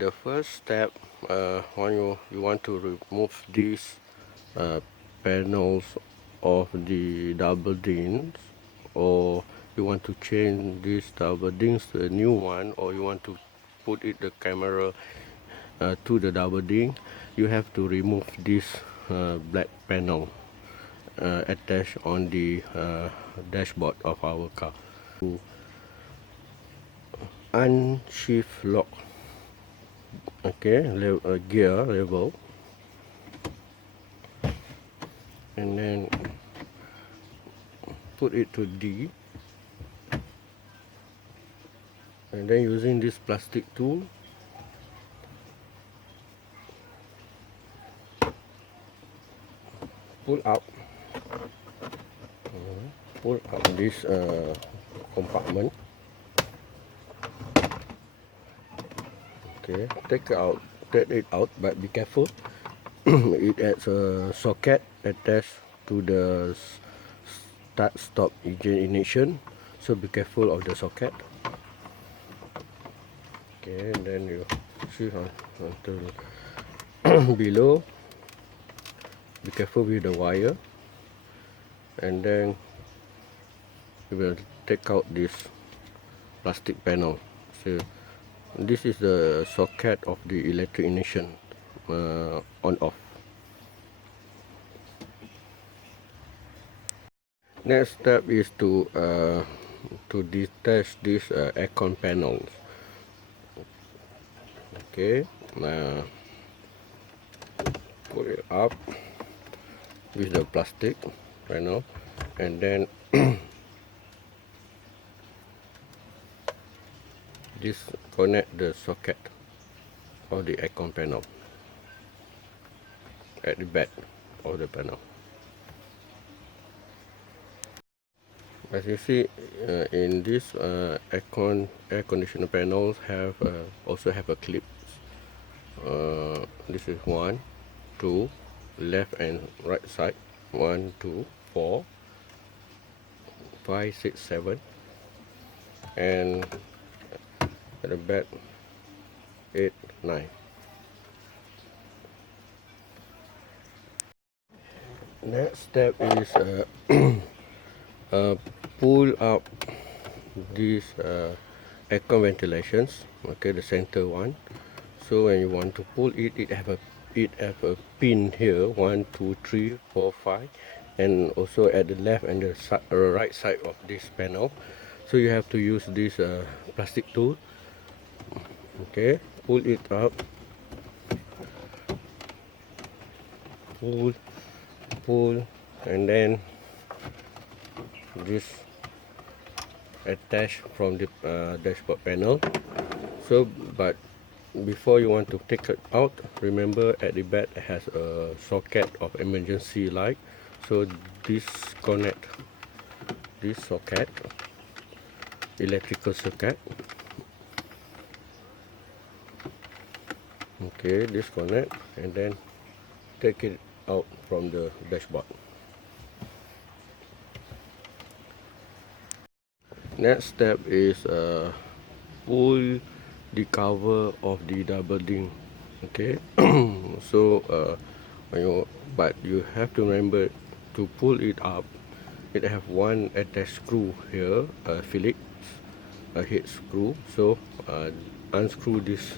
The first step, when you want to remove these panels of the double dings, or you want to change these double dings to a new one, or you want to put the camera to the double ding, you have to remove this black panel attached on the dashboard of our car. To unshift lock, okay, gear level, and then put it to D, and then using this plastic tool, pull up this compartment. Okay, take it out, but be careful. It has a socket attached to the start stop engine ignition, so be careful of the socket. Okay, and then you see until below. Be careful with the wire, and then you will take out this plastic panel. So this is the socket of the electric ignition, on off. Next step is to detach these aircon panels. Okay, put it up with the plastic panel, and then disconnect the socket of the aircon panel at the back of the panel. As you see, in this air conditioner panels also have a clip. This is 1, 2, left and right side. 1, 2, 4, 5, 6, 7, and at the back 8, 9. Next step is pull up these aircon ventilations. Okay, the center one. So when you want to pull it, it have a pin here, 1, 2, 3, 4, 5, and also at the left and the right side of this panel. So you have to use this plastic tool. Okay, pull it up, pull, and then this attach from the dashboard panel. So, but before you want to take it out, remember at the back it has a socket of emergency light. So disconnect this socket, electrical socket. Okay, disconnect, and then take it out from the dashboard. Next step is pull the cover of the double ding. Okay, so but you have to remember to pull it up. It have one attached screw here, Phillips, a head screw. So unscrew this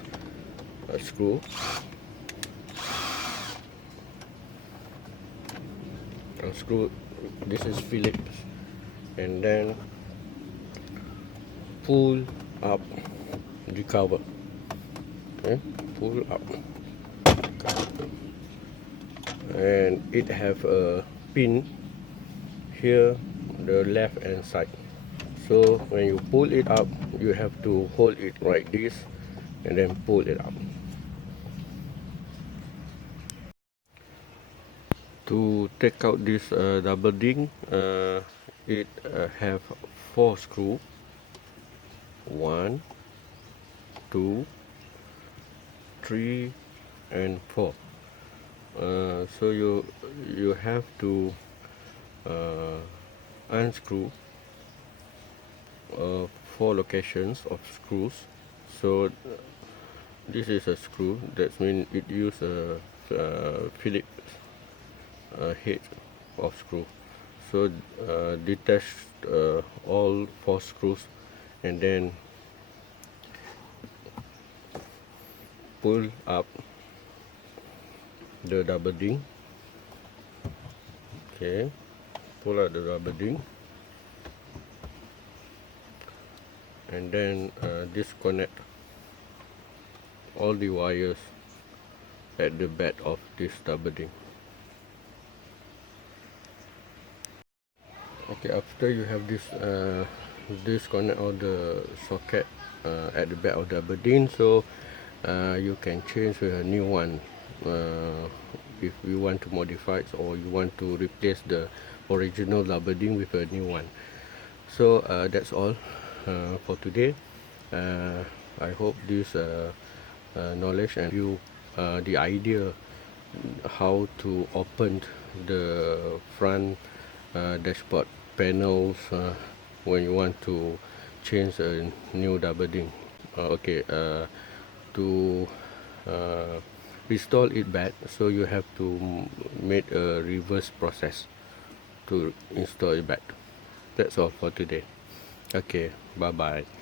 screw. Unscrew. This is Phillips, and then pull up the cover. Okay, pull up, and it have a pin here, the left hand side. So when you pull it up, you have to hold it like this, and then pull it up. To take out this double ding, it have 4 screws. 1, 2, 3, and 4. So you have to unscrew 4 locations of screws. So this is a screw. That means it use a Phillips head of screw. So detach all 4 screws and then pull up the double ding. Okay, pull out the double ding and then disconnect all the wires at the back of this double ding. Okay, after you have this disconnect all the socket at the back of the double ding, so you can change with a new one if you want to modify it, or you want to replace the original double ding with a new one. So that's all for today. I hope this knowledge and you the idea how to open the front dashboard panels when you want to change a new double ding. Okay, to restore it back, so you have to make a reverse process to install it back. That's all for today. Okay, bye bye.